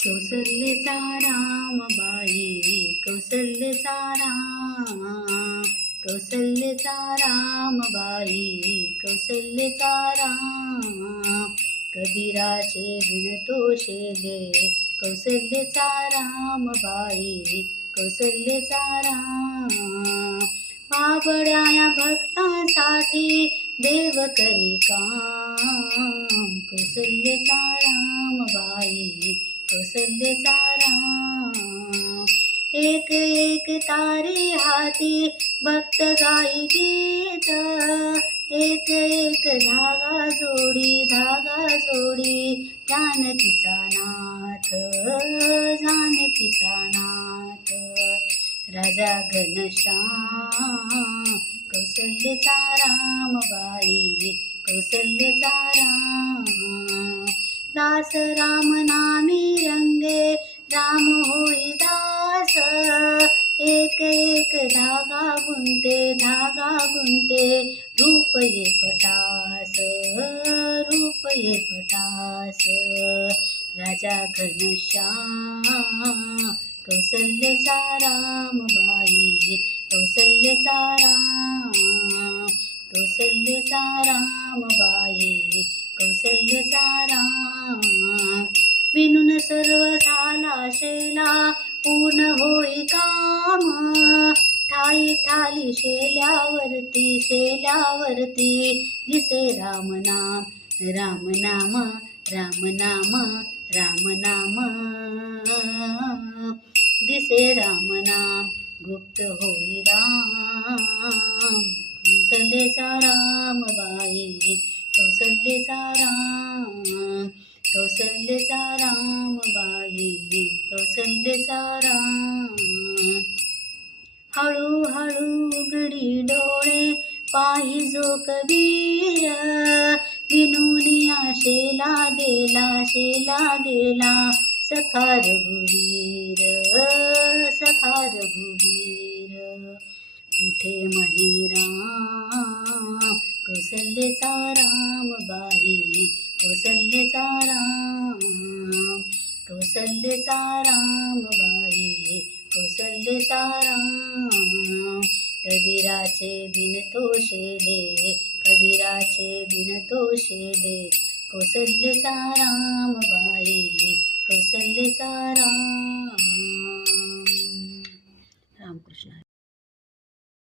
कौसल्यचा रामबाई कौसल्यचा राम कौसल्यचा रामबाई कौसल्यचा राम कबीराचे विणतो शेले कौसल्यचा रामबाई कौसल्यचा राम बाबड्या भक्तांसाठी देव करी काम कौसल्यचा रामबाई कौसल्यचा राम एक एक तारे हाती भक्त गाई गीत एक एक धागा जोडी जानकीचा नाथ राजा घनश्याम कौसल्यचा रामबाई कौसल्यचा राम दास राम नामी रंगे राम होई दास एक एक धागा गुंते रूप ये पटास राजा घनश्याम कौसल्यचा रामबाई कौसल्यचा राम कौसल्यचा रामबाई कौसल्यचा राम विणून सर्व झाला शेला पूर्ण होई काम ठाई ठाली शेल्यावरती दिसे राम नाम दिसे राम नाम गुप्त होई राम कौसल्यचा रामबाई कौसल्यचा राम कौसल्यचा रामबाई कौसल्यचा राम हळू हळू उघडी डोळे पाहिजो कबीर विनुनिया शेला गेला सखा रघुवीर कुठे म्हणे राम कौसल्यचा रामबाई कौसल्यचा राम कौसल्यचा रामबाई कौसल्यचा राम कबीराचे विणतो शेले कौसल्यचा रामबाई कौसल्यचा राम रामकृष्ण